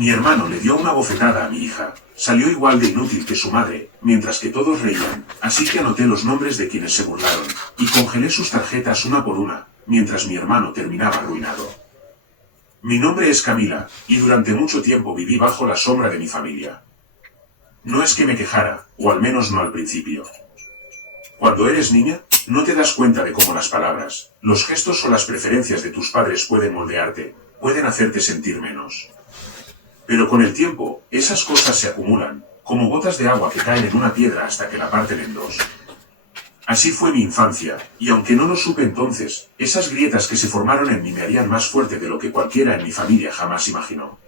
Mi hermano le dio una bofetada a mi hija. Salió igual de inútil que su madre, mientras que todos reían, así que anoté los nombres de quienes se burlaron, y congelé sus tarjetas una por una, mientras mi hermano terminaba arruinado. Mi nombre es Camila, y durante mucho tiempo viví bajo la sombra de mi familia. No es que me quejara, o al menos no al principio. Cuando eres niña, no te das cuenta de cómo las palabras, los gestos o las preferencias de tus padres pueden moldearte, pueden hacerte sentir menos. Pero con el tiempo, esas cosas se acumulan, como gotas de agua que caen en una piedra hasta que la parten en dos. Así fue mi infancia, y aunque no lo supe entonces, esas grietas que se formaron en mí me harían más fuerte de lo que cualquiera en mi familia jamás imaginó.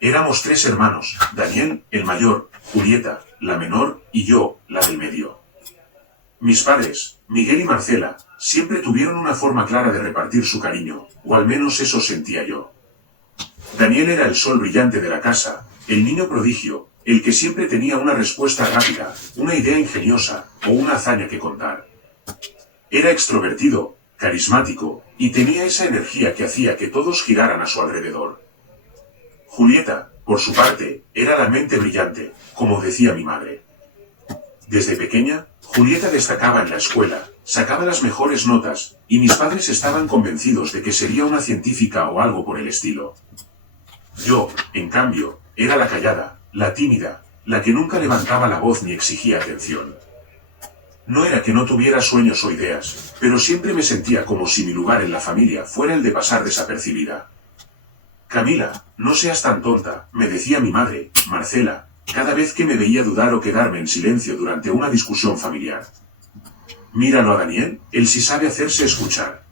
Éramos 3 hermanos, Daniel, el mayor, Julieta, la menor, y yo, la del medio. Mis padres, Miguel y Marcela, siempre tuvieron una forma clara de repartir su cariño, o al menos eso sentía yo. Daniel era el sol brillante de la casa, el niño prodigio, el que siempre tenía una respuesta rápida, una idea ingeniosa, o una hazaña que contar. Era extrovertido, carismático, y tenía esa energía que hacía que todos giraran a su alrededor. Julieta, por su parte, era la mente brillante, como decía mi madre. Desde pequeña, Julieta destacaba en la escuela, sacaba las mejores notas, y mis padres estaban convencidos de que sería una científica o algo por el estilo. Yo, en cambio, era la callada, la tímida, la que nunca levantaba la voz ni exigía atención. No era que no tuviera sueños o ideas, pero siempre me sentía como si mi lugar en la familia fuera el de pasar desapercibida. Camila, no seas tan tonta, me decía mi madre, Marcela, cada vez que me veía dudar o quedarme en silencio durante una discusión familiar. Míralo a Daniel, él sí sabe hacerse escuchar.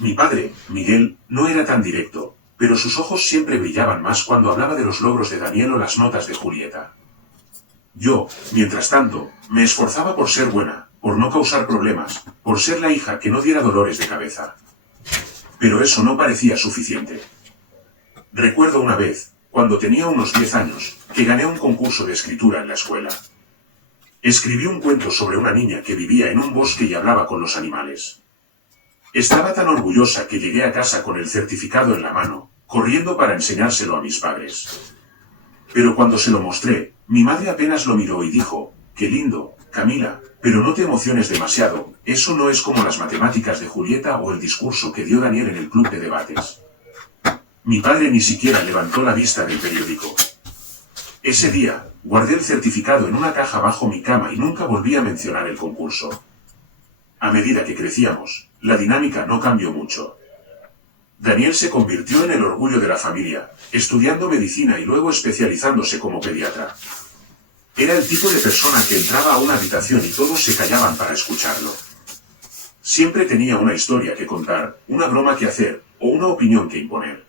Mi padre, Miguel, no era tan directo, pero sus ojos siempre brillaban más cuando hablaba de los logros de Daniel o las notas de Julieta. Yo, mientras tanto, me esforzaba por ser buena, por no causar problemas, por ser la hija que no diera dolores de cabeza. Pero eso no parecía suficiente. Recuerdo una vez, cuando tenía unos 10 años, que gané un concurso de escritura en la escuela. Escribí un cuento sobre una niña que vivía en un bosque y hablaba con los animales. Estaba tan orgullosa que llegué a casa con el certificado en la mano, corriendo para enseñárselo a mis padres. Pero cuando se lo mostré, mi madre apenas lo miró y dijo, «Qué lindo, Camila, pero no te emociones demasiado, eso no es como las matemáticas de Julieta o el discurso que dio Daniel en el club de debates». Mi padre ni siquiera levantó la vista del periódico. Ese día, guardé el certificado en una caja bajo mi cama y nunca volví a mencionar el concurso. A medida que crecíamos, la dinámica no cambió mucho. Daniel se convirtió en el orgullo de la familia, estudiando medicina y luego especializándose como pediatra. Era el tipo de persona que entraba a una habitación y todos se callaban para escucharlo. Siempre tenía una historia que contar, una broma que hacer, o una opinión que imponer.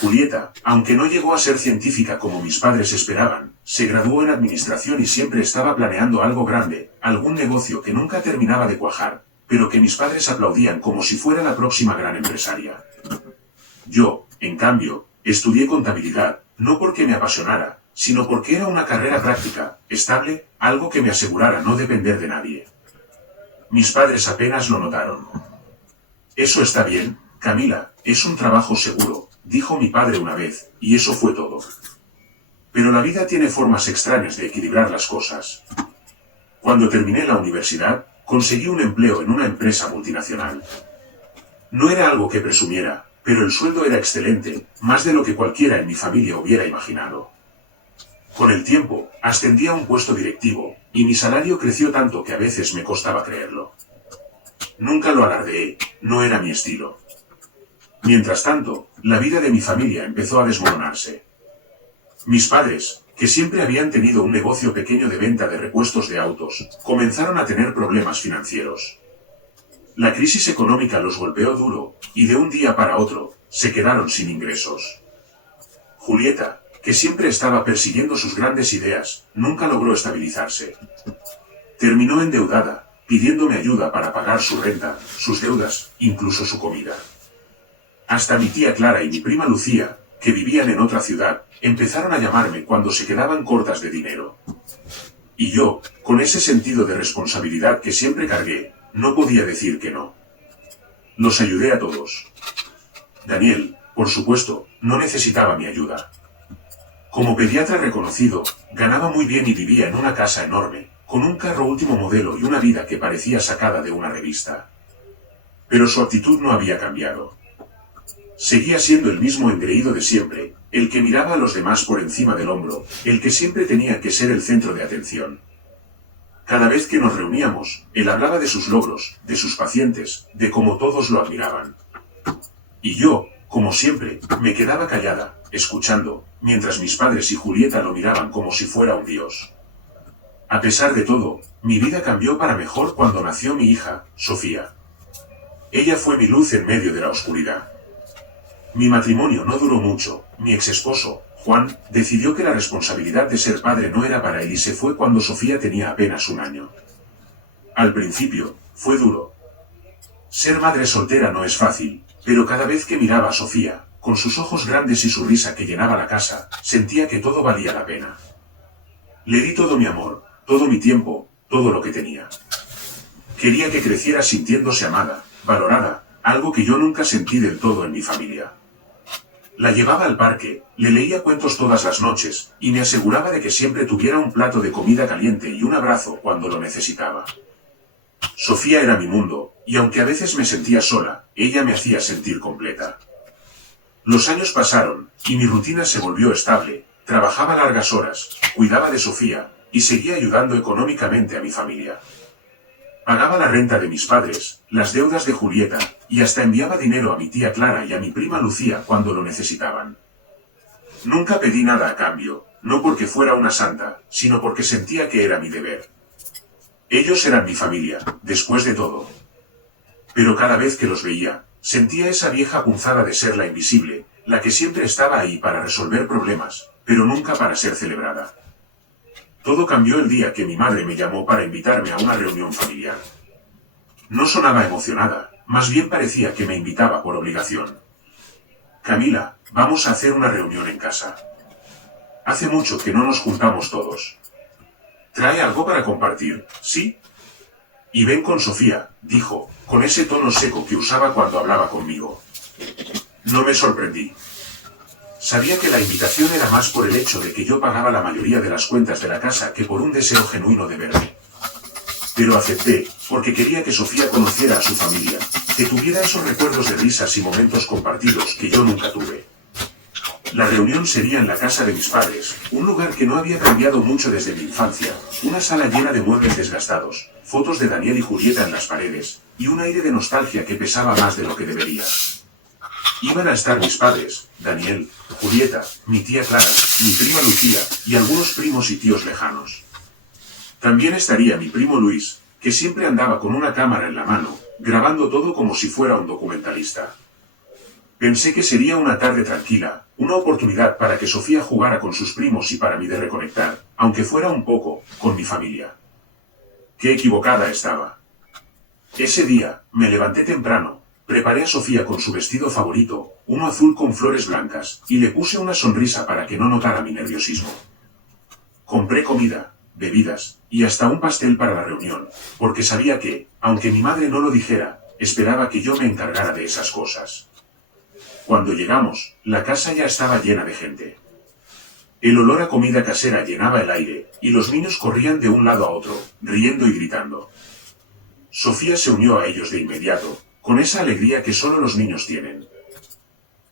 Julieta, aunque no llegó a ser científica como mis padres esperaban, se graduó en administración y siempre estaba planeando algo grande, algún negocio que nunca terminaba de cuajar, pero que mis padres aplaudían como si fuera la próxima gran empresaria. Yo, en cambio, estudié contabilidad, no porque me apasionara, sino porque era una carrera práctica, estable, algo que me asegurara no depender de nadie. Mis padres apenas lo notaron. «Eso está bien, Camila, es un trabajo seguro», dijo mi padre una vez, y eso fue todo. Pero la vida tiene formas extrañas de equilibrar las cosas. Cuando terminé la universidad, conseguí un empleo en una empresa multinacional. No era algo que presumiera, pero el sueldo era excelente, más de lo que cualquiera en mi familia hubiera imaginado. Con el tiempo, ascendí a un puesto directivo, y mi salario creció tanto que a veces me costaba creerlo. Nunca lo alardeé, no era mi estilo. Mientras tanto, la vida de mi familia empezó a desmoronarse. Mis padres, que siempre habían tenido un negocio pequeño de venta de repuestos de autos, comenzaron a tener problemas financieros. La crisis económica los golpeó duro, y de un día para otro, se quedaron sin ingresos. Julieta, que siempre estaba persiguiendo sus grandes ideas, nunca logró estabilizarse. Terminó endeudada, pidiéndome ayuda para pagar su renta, sus deudas, incluso su comida. Hasta mi tía Clara y mi prima Lucía, que vivían en otra ciudad, empezaron a llamarme cuando se quedaban cortas de dinero. Y yo, con ese sentido de responsabilidad que siempre cargué, no podía decir que no. Los ayudé a todos. Daniel, por supuesto, no necesitaba mi ayuda. Como pediatra reconocido, ganaba muy bien y vivía en una casa enorme, con un carro último modelo y una vida que parecía sacada de una revista. Pero su actitud no había cambiado. Seguía siendo el mismo engreído de siempre, el que miraba a los demás por encima del hombro, el que siempre tenía que ser el centro de atención. Cada vez que nos reuníamos, él hablaba de sus logros, de sus pacientes, de cómo todos lo admiraban. Y yo, como siempre, me quedaba callada, escuchando, mientras mis padres y Julieta lo miraban como si fuera un dios. A pesar de todo, mi vida cambió para mejor cuando nació mi hija, Sofía. Ella fue mi luz en medio de la oscuridad. Mi matrimonio no duró mucho, mi exesposo, Juan, decidió que la responsabilidad de ser padre no era para él y se fue cuando Sofía tenía apenas 1 año. Al principio, fue duro. Ser madre soltera no es fácil, pero cada vez que miraba a Sofía, con sus ojos grandes y su risa que llenaba la casa, sentía que todo valía la pena. Le di todo mi amor, todo mi tiempo, todo lo que tenía. Quería que creciera sintiéndose amada, valorada, algo que yo nunca sentí del todo en mi familia. La llevaba al parque, le leía cuentos todas las noches, y me aseguraba de que siempre tuviera un plato de comida caliente y un abrazo cuando lo necesitaba. Sofía era mi mundo, y aunque a veces me sentía sola, ella me hacía sentir completa. Los años pasaron, y mi rutina se volvió estable, trabajaba largas horas, cuidaba de Sofía, y seguía ayudando económicamente a mi familia. Pagaba la renta de mis padres, las deudas de Julieta, y hasta enviaba dinero a mi tía Clara y a mi prima Lucía cuando lo necesitaban. Nunca pedí nada a cambio, no porque fuera una santa, sino porque sentía que era mi deber. Ellos eran mi familia, después de todo. Pero cada vez que los veía, sentía esa vieja punzada de ser la invisible, la que siempre estaba ahí para resolver problemas, pero nunca para ser celebrada. Todo cambió el día que mi madre me llamó para invitarme a una reunión familiar. No sonaba emocionada, más bien parecía que me invitaba por obligación. Camila, vamos a hacer una reunión en casa. Hace mucho que no nos juntamos todos. ¿Trae algo para compartir, sí? Y ven con Sofía, dijo, con ese tono seco que usaba cuando hablaba conmigo. No me sorprendí. Sabía que la invitación era más por el hecho de que yo pagaba la mayoría de las cuentas de la casa que por un deseo genuino de verme. Pero acepté, porque quería que Sofía conociera a su familia, que tuviera esos recuerdos de risas y momentos compartidos que yo nunca tuve. La reunión sería en la casa de mis padres, un lugar que no había cambiado mucho desde mi infancia, una sala llena de muebles desgastados, fotos de Daniel y Julieta en las paredes, y un aire de nostalgia que pesaba más de lo que debería. Iban a estar mis padres, Daniel, Julieta, mi tía Clara, mi prima Lucía, y algunos primos y tíos lejanos. También estaría mi primo Luis, que siempre andaba con una cámara en la mano, grabando todo como si fuera un documentalista. Pensé que sería una tarde tranquila, una oportunidad para que Sofía jugara con sus primos y para mí de reconectar, aunque fuera un poco, con mi familia. Qué equivocada estaba. Ese día, me levanté temprano, preparé a Sofía con su vestido favorito, uno azul con flores blancas, y le puse una sonrisa para que no notara mi nerviosismo. Compré comida, bebidas, y hasta un pastel para la reunión, porque sabía que, aunque mi madre no lo dijera, esperaba que yo me encargara de esas cosas. Cuando llegamos, la casa ya estaba llena de gente. El olor a comida casera llenaba el aire, y los niños corrían de un lado a otro, riendo y gritando. Sofía se unió a ellos de inmediato, con esa alegría que solo los niños tienen.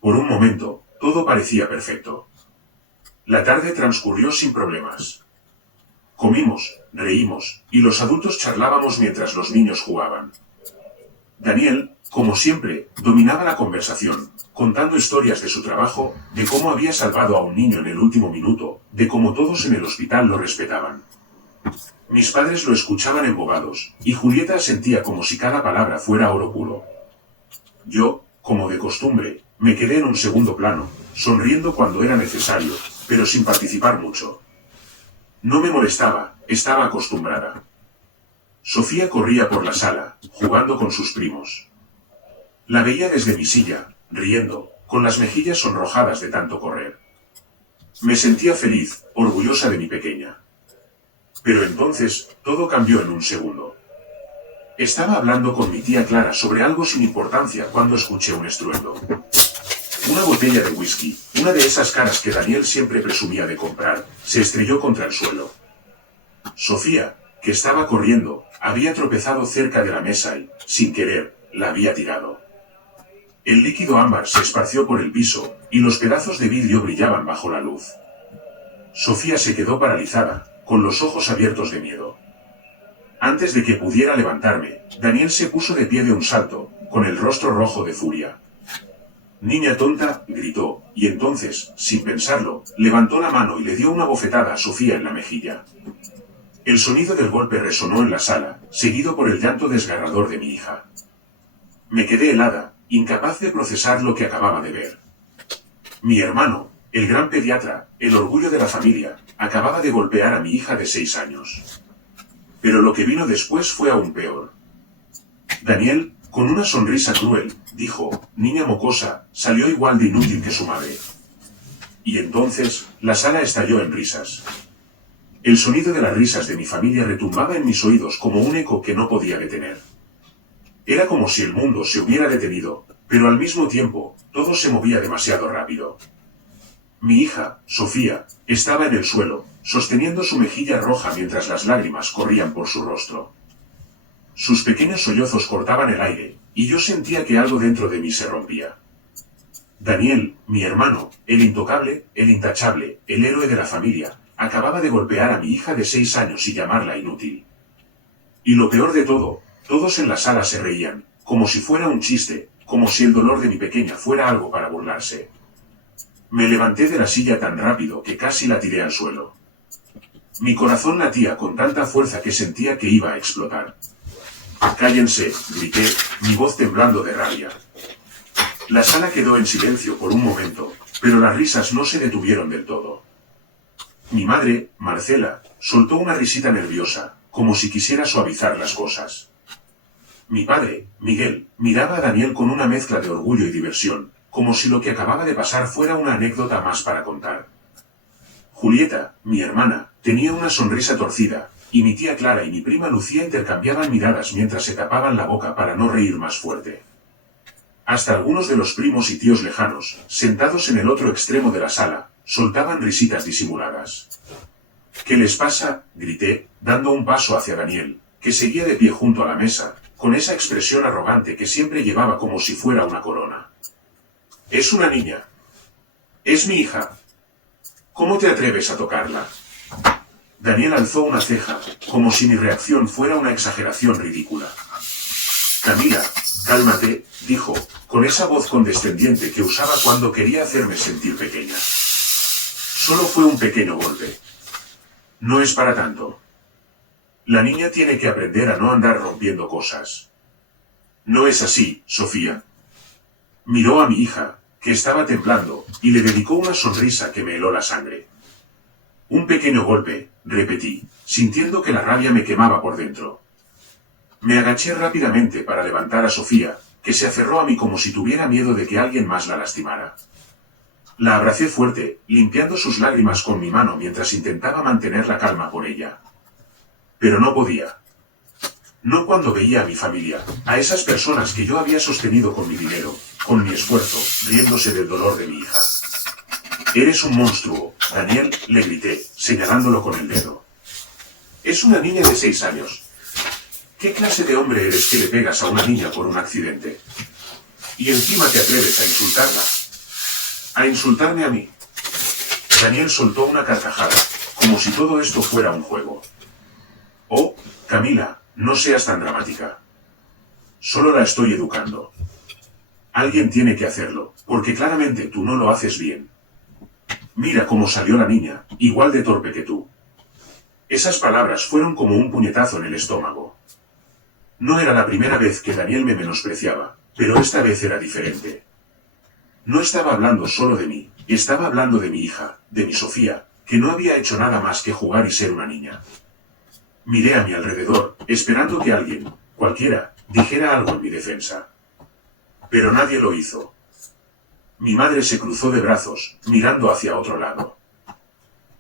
Por un momento, todo parecía perfecto. La tarde transcurrió sin problemas. Comimos, reímos, y los adultos charlábamos mientras los niños jugaban. Daniel, como siempre, dominaba la conversación, contando historias de su trabajo, de cómo había salvado a un niño en el último minuto, de cómo todos en el hospital lo respetaban. Mis padres lo escuchaban embobados, y Julieta sentía como si cada palabra fuera oro puro. Yo, como de costumbre, me quedé en un segundo plano, sonriendo cuando era necesario, pero sin participar mucho. No me molestaba, estaba acostumbrada. Sofía corría por la sala, jugando con sus primos. La veía desde mi silla, riendo, con las mejillas sonrojadas de tanto correr. Me sentía feliz, orgullosa de mi pequeña. Pero entonces, todo cambió en un segundo. Estaba hablando con mi tía Clara sobre algo sin importancia cuando escuché un estruendo. Una botella de whisky, una de esas caras que Daniel siempre presumía de comprar, se estrelló contra el suelo. Sofía, que estaba corriendo, había tropezado cerca de la mesa y, sin querer, la había tirado. El líquido ámbar se esparció por el piso, y los pedazos de vidrio brillaban bajo la luz. Sofía se quedó paralizada, con los ojos abiertos de miedo. Antes de que pudiera levantarme, Daniel se puso de pie de un salto, con el rostro rojo de furia. «Niña tonta», gritó, y entonces, sin pensarlo, levantó la mano y le dio una bofetada a Sofía en la mejilla. El sonido del golpe resonó en la sala, seguido por el llanto desgarrador de mi hija. Me quedé helada, incapaz de procesar lo que acababa de ver. Mi hermano, el gran pediatra, el orgullo de la familia, acababa de golpear a mi hija de 6 años. Pero lo que vino después fue aún peor. Daniel, con una sonrisa cruel, dijo, «Niña mocosa», salió igual de inútil que su madre. Y entonces, la sala estalló en risas. El sonido de las risas de mi familia retumbaba en mis oídos como un eco que no podía detener. Era como si el mundo se hubiera detenido, pero al mismo tiempo, todo se movía demasiado rápido. Mi hija, Sofía, estaba en el suelo, sosteniendo su mejilla roja mientras las lágrimas corrían por su rostro. Sus pequeños sollozos cortaban el aire, y yo sentía que algo dentro de mí se rompía. Daniel, mi hermano, el intocable, el intachable, el héroe de la familia, acababa de golpear a mi hija de 6 años y llamarla inútil. Y lo peor de todo, todos en la sala se reían, como si fuera un chiste, como si el dolor de mi pequeña fuera algo para burlarse. Me levanté de la silla tan rápido que casi la tiré al suelo. Mi corazón latía con tanta fuerza que sentía que iba a explotar. «Cállense», grité, mi voz temblando de rabia. La sala quedó en silencio por un momento, pero las risas no se detuvieron del todo. Mi madre, Marcela, soltó una risita nerviosa, como si quisiera suavizar las cosas. Mi padre, Miguel, miraba a Daniel con una mezcla de orgullo y diversión, como si lo que acababa de pasar fuera una anécdota más para contar. Julieta, mi hermana, tenía una sonrisa torcida, y mi tía Clara y mi prima Lucía intercambiaban miradas mientras se tapaban la boca para no reír más fuerte. Hasta algunos de los primos y tíos lejanos, sentados en el otro extremo de la sala, soltaban risitas disimuladas. «¿Qué les pasa?», grité, dando un paso hacia Daniel, que seguía de pie junto a la mesa, con esa expresión arrogante que siempre llevaba como si fuera una corona. «Es una niña. Es mi hija. ¿Cómo te atreves a tocarla?». Daniel alzó una ceja, como si mi reacción fuera una exageración ridícula. «Camila, cálmate», dijo, con esa voz condescendiente que usaba cuando quería hacerme sentir pequeña. «Solo fue un pequeño golpe. No es para tanto. La niña tiene que aprender a no andar rompiendo cosas». «No es así, Sofía». Miró a mi hija, que estaba temblando, y le dedicó una sonrisa que me heló la sangre. «Un pequeño golpe», repetí, sintiendo que la rabia me quemaba por dentro. Me agaché rápidamente para levantar a Sofía, que se aferró a mí como si tuviera miedo de que alguien más la lastimara. La abracé fuerte, limpiando sus lágrimas con mi mano mientras intentaba mantener la calma por ella. Pero no podía. No cuando veía a mi familia, a esas personas que yo había sostenido con mi dinero, con mi esfuerzo, riéndose del dolor de mi hija. «Eres un monstruo, Daniel», le grité, señalándolo con el dedo. «Es una niña de 6 años. ¿Qué clase de hombre eres que le pegas a una niña por un accidente? Y encima te atreves a insultarla. A insultarme a mí». Daniel soltó una carcajada, como si todo esto fuera un juego. «Oh, Camila, no seas tan dramática. Solo la estoy educando. Alguien tiene que hacerlo, porque claramente tú no lo haces bien. Mira cómo salió la niña, igual de torpe que tú». Esas palabras fueron como un puñetazo en el estómago. No era la primera vez que Daniel me menospreciaba, pero esta vez era diferente. No estaba hablando solo de mí, estaba hablando de mi hija, de mi Sofía, que no había hecho nada más que jugar y ser una niña. Miré a mi alrededor, esperando que alguien, cualquiera, dijera algo en mi defensa. Pero nadie lo hizo. Mi madre se cruzó de brazos, mirando hacia otro lado.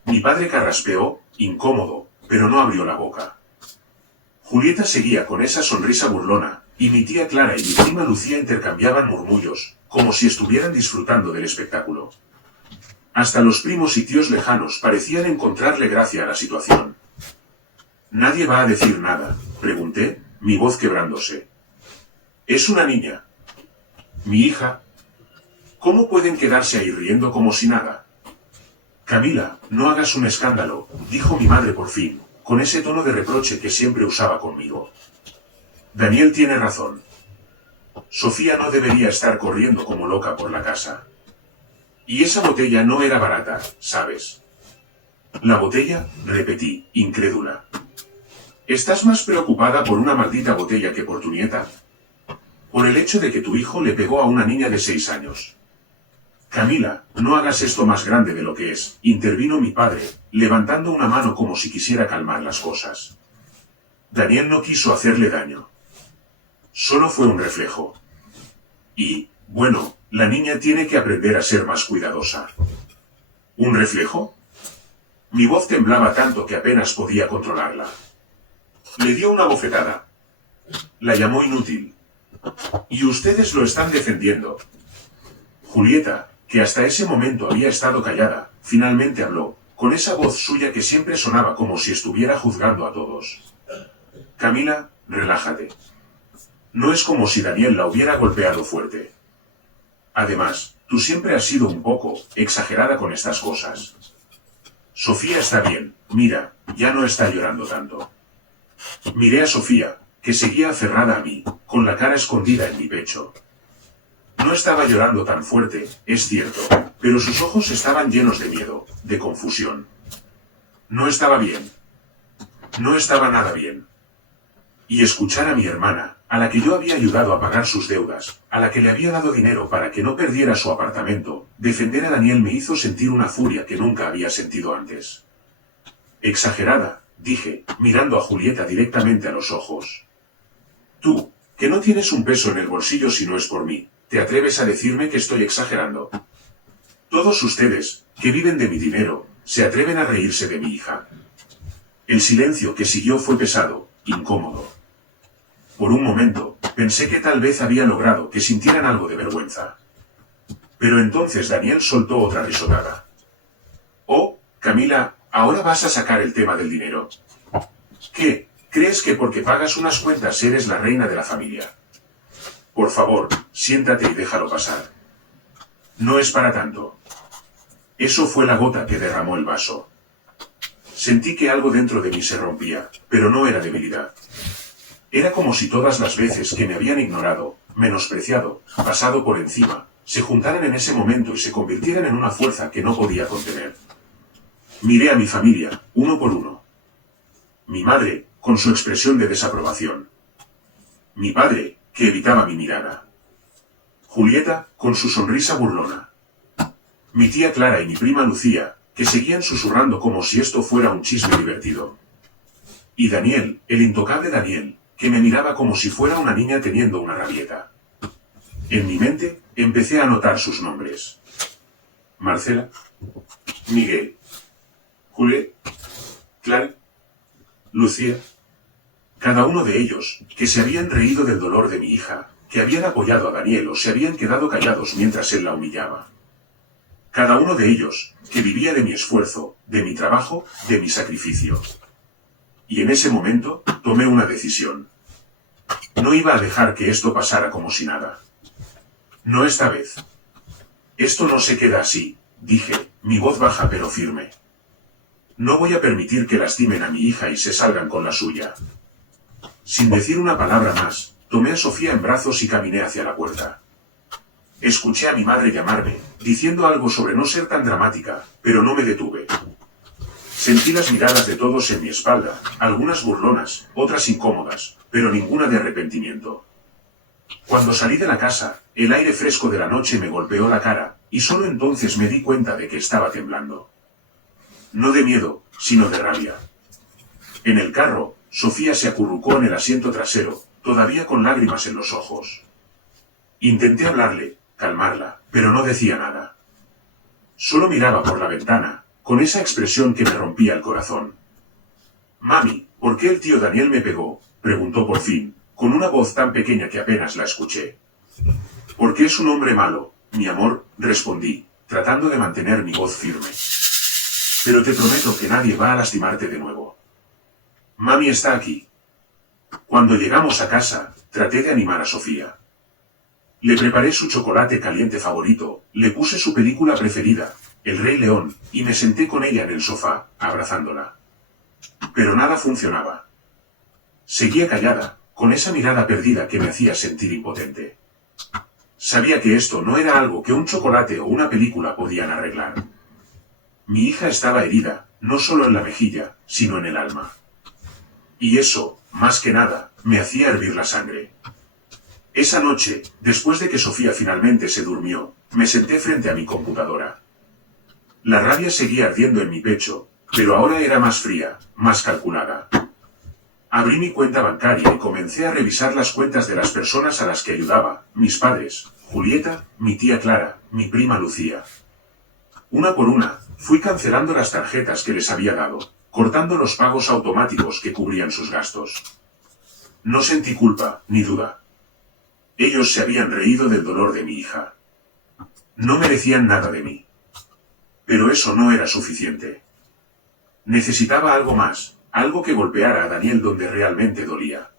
Mi padre carraspeó, incómodo, pero no abrió la boca. Julieta seguía con esa sonrisa burlona, y mi tía Clara y mi prima Lucía intercambiaban murmullos, como si estuvieran disfrutando del espectáculo. Hasta los primos y tíos lejanos parecían encontrarle gracia a la situación. ¿Nadie va a decir nada?, pregunté, mi voz quebrándose. Es una niña. Mi hija. ¿Cómo pueden quedarse ahí riendo como si nada? Camila, no hagas un escándalo, dijo mi madre por fin, con ese tono de reproche que siempre usaba conmigo. Daniel tiene razón. Sofía no debería estar corriendo como loca por la casa. Y esa botella no era barata, ¿sabes? ¿La botella?, repetí, incrédula. ¿Estás más preocupada por una maldita botella que por tu nieta? Por el hecho de que tu hijo le pegó a una niña de 6 años. Camila, no hagas esto más grande de lo que es, intervino mi padre, levantando una mano como si quisiera calmar las cosas. Daniel no quiso hacerle daño. Solo fue un reflejo. Y, bueno, la niña tiene que aprender a ser más cuidadosa. ¿Un reflejo? Mi voz temblaba tanto que apenas podía controlarla. Le dio una bofetada. La llamó inútil. Y ustedes lo están defendiendo. Julieta, que hasta ese momento había estado callada, finalmente habló, con esa voz suya que siempre sonaba como si estuviera juzgando a todos. Camila, relájate. No es como si Daniel la hubiera golpeado fuerte. Además, tú siempre has sido un poco exagerada con estas cosas. Sofía está bien, mira, ya no está llorando tanto. Miré a Sofía, que seguía aferrada a mí, con la cara escondida en mi pecho. No estaba llorando tan fuerte, es cierto, pero sus ojos estaban llenos de miedo, de confusión. No estaba bien. No estaba nada bien. Y escuchar a mi hermana, a la que yo había ayudado a pagar sus deudas, a la que le había dado dinero para que no perdiera su apartamento, defender a Daniel me hizo sentir una furia que nunca había sentido antes. Exagerada, dije, mirando a Julieta directamente a los ojos. Tú, que no tienes un peso en el bolsillo si no es por mí, ¿te atreves a decirme que estoy exagerando? Todos ustedes, que viven de mi dinero, se atreven a reírse de mi hija. El silencio que siguió fue pesado, incómodo. Por un momento, pensé que tal vez había logrado que sintieran algo de vergüenza. Pero entonces Daniel soltó otra risotada. Oh, Camila, ¿ahora vas a sacar el tema del dinero? ¿Qué? ¿Crees que porque pagas unas cuentas eres la reina de la familia? Por favor, siéntate y déjalo pasar. No es para tanto. Eso fue la gota que derramó el vaso. Sentí que algo dentro de mí se rompía, pero no era debilidad. Era como si todas las veces que me habían ignorado, menospreciado, pasado por encima, se juntaran en ese momento y se convirtieran en una fuerza que no podía contener. Miré a mi familia, uno por uno. Mi madre, con su expresión de desaprobación. Mi padre, que evitaba mi mirada. Julieta, con su sonrisa burlona. Mi tía Clara y mi prima Lucía, que seguían susurrando como si esto fuera un chisme divertido. Y Daniel, el intocable Daniel, que me miraba como si fuera una niña teniendo una rabieta. En mi mente, empecé a anotar sus nombres. Marcela, Miguel, Julieta, Clara, Lucía. Cada uno de ellos, que se habían reído del dolor de mi hija, que habían apoyado a Daniel o se habían quedado callados mientras él la humillaba. Cada uno de ellos, que vivía de mi esfuerzo, de mi trabajo, de mi sacrificio. Y en ese momento, tomé una decisión. No iba a dejar que esto pasara como si nada. No esta vez. Esto no se queda así, dije, mi voz baja pero firme. No voy a permitir que lastimen a mi hija y se salgan con la suya. Sin decir una palabra más, tomé a Sofía en brazos y caminé hacia la puerta. Escuché a mi madre llamarme, diciendo algo sobre no ser tan dramática, pero no me detuve. Sentí las miradas de todos en mi espalda, algunas burlonas, otras incómodas, pero ninguna de arrepentimiento. Cuando salí de la casa, el aire fresco de la noche me golpeó la cara, y solo entonces me di cuenta de que estaba temblando. No de miedo, sino de rabia. En el carro, Sofía se acurrucó en el asiento trasero, todavía con lágrimas en los ojos. Intenté hablarle, calmarla, pero no decía nada. Solo miraba por la ventana, con esa expresión que me rompía el corazón. «Mami, ¿por qué el tío Daniel me pegó?», preguntó por fin, con una voz tan pequeña que apenas la escuché. «Porque es un hombre malo, mi amor», respondí, tratando de mantener mi voz firme. «Pero te prometo que nadie va a lastimarte de nuevo. Mami está aquí». Cuando llegamos a casa, traté de animar a Sofía. Le preparé su chocolate caliente favorito, le puse su película preferida, El Rey León, y me senté con ella en el sofá, abrazándola. Pero nada funcionaba. Seguía callada, con esa mirada perdida que me hacía sentir impotente. Sabía que esto no era algo que un chocolate o una película podían arreglar. Mi hija estaba herida, no solo en la mejilla, sino en el alma. Y eso, más que nada, me hacía hervir la sangre. Esa noche, después de que Sofía finalmente se durmió, me senté frente a mi computadora. La rabia seguía ardiendo en mi pecho, pero ahora era más fría, más calculada. Abrí mi cuenta bancaria y comencé a revisar las cuentas de las personas a las que ayudaba, mis padres, Julieta, mi tía Clara, mi prima Lucía. Una por una, fui cancelando las tarjetas que les había dado, cortando los pagos automáticos que cubrían sus gastos. No sentí culpa, ni duda. Ellos se habían reído del dolor de mi hija. No merecían nada de mí. Pero eso no era suficiente. Necesitaba algo más, algo que golpeara a Daniel donde realmente dolía.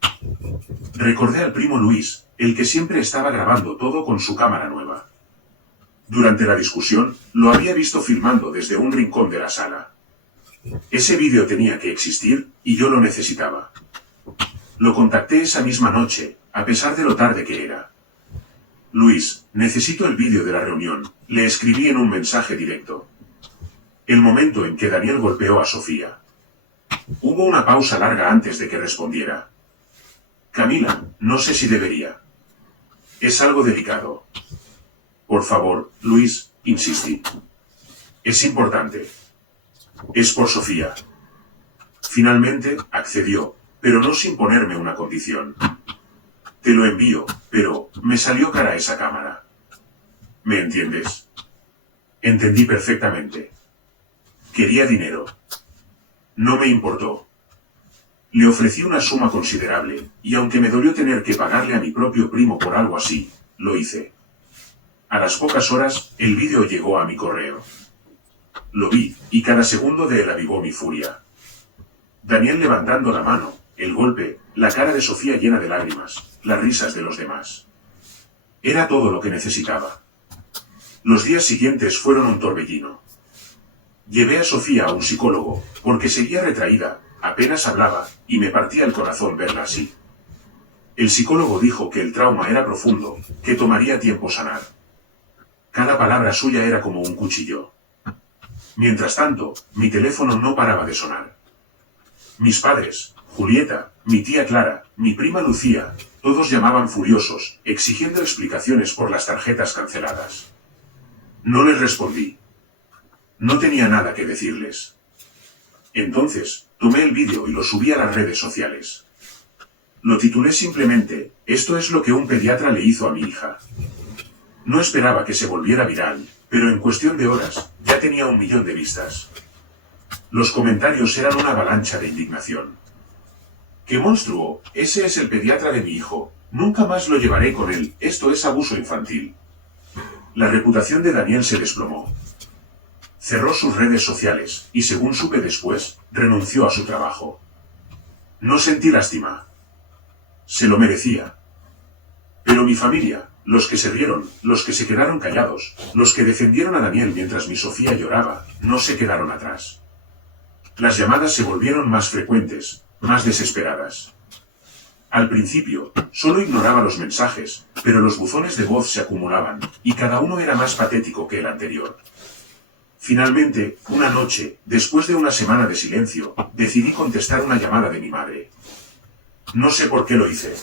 Recordé al primo Luis, el que siempre estaba grabando todo con su cámara nueva. Durante la discusión, lo había visto filmando desde un rincón de la sala. Ese vídeo tenía que existir, y yo lo necesitaba. Lo contacté esa misma noche, a pesar de lo tarde que era. «Luis, necesito el vídeo de la reunión», le escribí en un mensaje directo. El momento en que Daniel golpeó a Sofía. Hubo una pausa larga antes de que respondiera. «Camila, no sé si debería. Es algo delicado». «Por favor, Luis», insistí. «Es importante. Es por Sofía». Finalmente, accedió, pero no sin ponerme una condición. «Te lo envío, pero me salió cara esa cámara». «¿Me entiendes?» Entendí perfectamente. Quería dinero. No me importó. Le ofrecí una suma considerable, y aunque me dolió tener que pagarle a mi propio primo por algo así, lo hice. A las pocas horas, el vídeo llegó a mi correo. Lo vi, y cada segundo de él avivó mi furia. Daniel levantando la mano, el golpe, la cara de Sofía llena de lágrimas, las risas de los demás. Era todo lo que necesitaba. Los días siguientes fueron un torbellino. Llevé a Sofía a un psicólogo, porque seguía retraída, apenas hablaba, y me partía el corazón verla así. El psicólogo dijo que el trauma era profundo, que tomaría tiempo sanar. Cada palabra suya era como un cuchillo. Mientras tanto, mi teléfono no paraba de sonar. Mis padres, Julieta, mi tía Clara, mi prima Lucía, todos llamaban furiosos, exigiendo explicaciones por las tarjetas canceladas. No les respondí. No tenía nada que decirles. Entonces, tomé el vídeo y lo subí a las redes sociales. Lo titulé simplemente, «Esto es lo que un pediatra le hizo a mi hija». No esperaba que se volviera viral, pero en cuestión de horas, ya tenía 1 millón de vistas. Los comentarios eran una avalancha de indignación. «¡Qué monstruo! Ese es el pediatra de mi hijo. Nunca más lo llevaré con él. Esto es abuso infantil». La reputación de Daniel se desplomó. Cerró sus redes sociales, y según supe después, renunció a su trabajo. No sentí lástima. Se lo merecía. Pero mi familia, los que se rieron, los que se quedaron callados, los que defendieron a Daniel mientras mi Sofía lloraba, no se quedaron atrás. Las llamadas se volvieron más frecuentes, más desesperadas. Al principio, solo ignoraba los mensajes, pero los buzones de voz se acumulaban, y cada uno era más patético que el anterior. Finalmente, una noche, después de una semana de silencio, decidí contestar una llamada de mi madre. No sé por qué lo hice.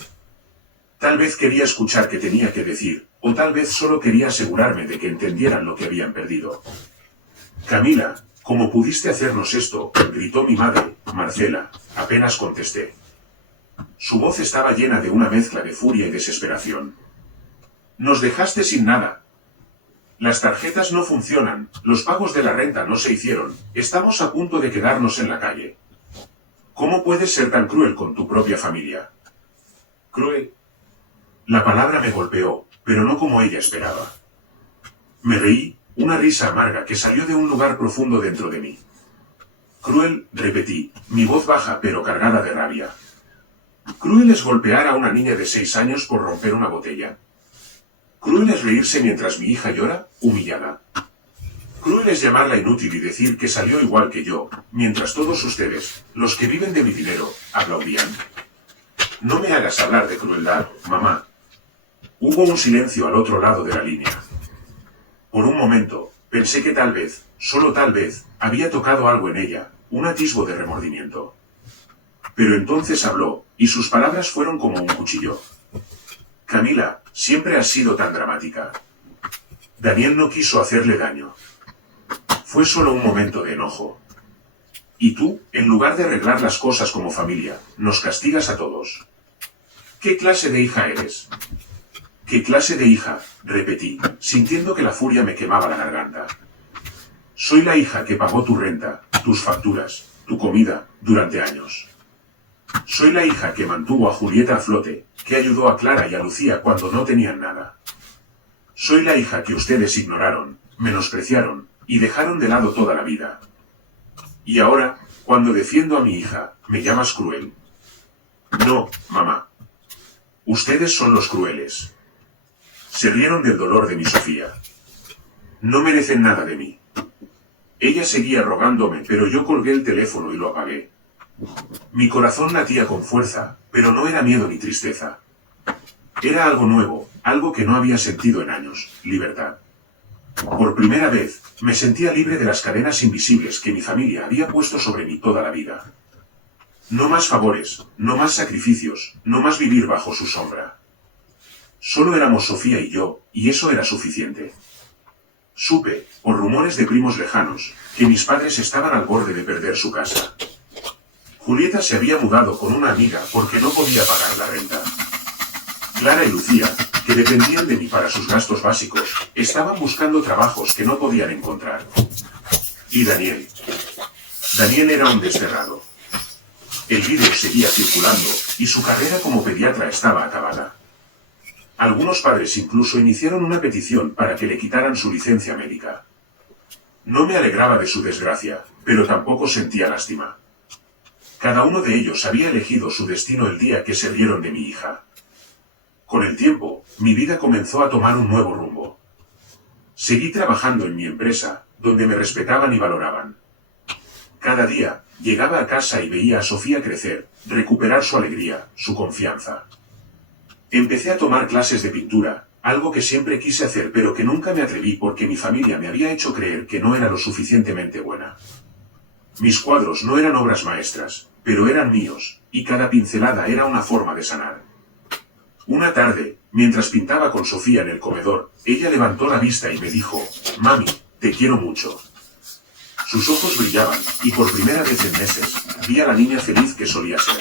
Tal vez quería escuchar qué tenía que decir, o tal vez solo quería asegurarme de que entendieran lo que habían perdido. «Camila, ¿cómo pudiste hacernos esto?», gritó mi madre, Marcela. Apenas contesté. Su voz estaba llena de una mezcla de furia y desesperación. «Nos dejaste sin nada. Las tarjetas no funcionan, los pagos de la renta no se hicieron, estamos a punto de quedarnos en la calle. ¿Cómo puedes ser tan cruel con tu propia familia? Cruel. La palabra me golpeó, pero no como ella esperaba. Me reí, una risa amarga que salió de un lugar profundo dentro de mí. Cruel, repetí, mi voz baja pero cargada de rabia. Cruel es golpear a una niña de 6 años por romper una botella. Cruel es reírse mientras mi hija llora, humillada. Cruel es llamarla inútil y decir que salió igual que yo, mientras todos ustedes, los que viven de mi dinero, aplaudían. No me hagas hablar de crueldad, mamá. Hubo un silencio al otro lado de la línea. Por un momento, pensé que tal vez, solo tal vez, había tocado algo en ella, un atisbo de remordimiento. Pero entonces habló, y sus palabras fueron como un cuchillo. Camila, siempre has sido tan dramática. Daniel no quiso hacerle daño. Fue solo un momento de enojo. Y tú, en lugar de arreglar las cosas como familia, nos castigas a todos. ¿Qué clase de hija eres? ¿Qué clase de hija? Repetí, sintiendo que la furia me quemaba la garganta. Soy la hija que pagó tu renta, tus facturas, tu comida, durante años. Soy la hija que mantuvo a Julieta a flote, que ayudó a Clara y a Lucía cuando no tenían nada. Soy la hija que ustedes ignoraron, menospreciaron, y dejaron de lado toda la vida. Y ahora, cuando defiendo a mi hija, me llamas cruel. No, mamá. Ustedes son los crueles. Se rieron del dolor de mi Sofía. No merecen nada de mí. Ella seguía rogándome, pero yo colgué el teléfono y lo apagué. Mi corazón latía con fuerza, pero no era miedo ni tristeza. Era algo nuevo, algo que no había sentido en años, libertad. Por primera vez, me sentía libre de las cadenas invisibles que mi familia había puesto sobre mí toda la vida. No más favores, no más sacrificios, no más vivir bajo su sombra. Solo éramos Sofía y yo, y eso era suficiente. Supe, por rumores de primos lejanos, que mis padres estaban al borde de perder su casa. Julieta se había mudado con una amiga porque no podía pagar la renta. Clara y Lucía, que dependían de mí para sus gastos básicos, estaban buscando trabajos que no podían encontrar. Y Daniel. Daniel era un desterrado. El vídeo seguía circulando, y su carrera como pediatra estaba acabada. Algunos padres incluso iniciaron una petición para que le quitaran su licencia médica. No me alegraba de su desgracia, pero tampoco sentía lástima. Cada uno de ellos había elegido su destino el día que se rieron de mi hija. Con el tiempo, mi vida comenzó a tomar un nuevo rumbo. Seguí trabajando en mi empresa, donde me respetaban y valoraban. Cada día, llegaba a casa y veía a Sofía crecer, recuperar su alegría, su confianza. Empecé a tomar clases de pintura, algo que siempre quise hacer pero que nunca me atreví porque mi familia me había hecho creer que no era lo suficientemente buena. Mis cuadros no eran obras maestras, pero eran míos, y cada pincelada era una forma de sanar. Una tarde, mientras pintaba con Sofía en el comedor, ella levantó la vista y me dijo, «Mami, te quiero mucho». Sus ojos brillaban, y por primera vez en meses, vi a la niña feliz que solía ser.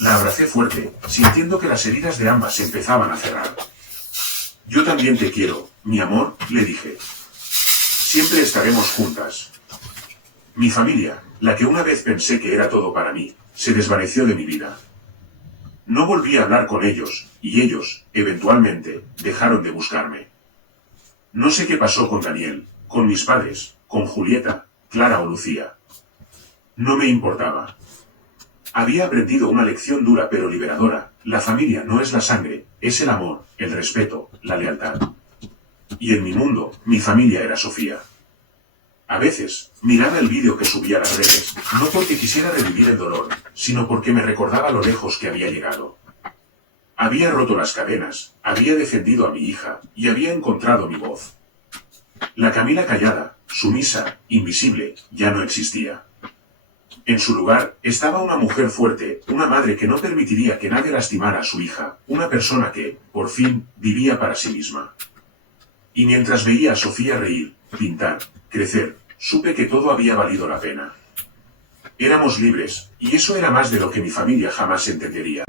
La abracé fuerte, sintiendo que las heridas de ambas empezaban a cerrar. «Yo también te quiero, mi amor», le dije. «Siempre estaremos juntas». Mi familia, la que una vez pensé que era todo para mí, se desvaneció de mi vida. No volví a hablar con ellos, y ellos, eventualmente, dejaron de buscarme. No sé qué pasó con Daniel, con mis padres, con Julieta, Clara o Lucía. No me importaba. Había aprendido una lección dura pero liberadora: la familia no es la sangre, es el amor, el respeto, la lealtad. Y en mi mundo, mi familia era Sofía. A veces, miraba el vídeo que subía a las redes, no porque quisiera revivir el dolor, sino porque me recordaba lo lejos que había llegado. Había roto las cadenas, había defendido a mi hija, y había encontrado mi voz. La Camila callada, sumisa, invisible, ya no existía. En su lugar, estaba una mujer fuerte, una madre que no permitiría que nadie lastimara a su hija, una persona que, por fin, vivía para sí misma. Y mientras veía a Sofía reír, pintar, crecer, supe que todo había valido la pena. Éramos libres, y eso era más de lo que mi familia jamás entendería.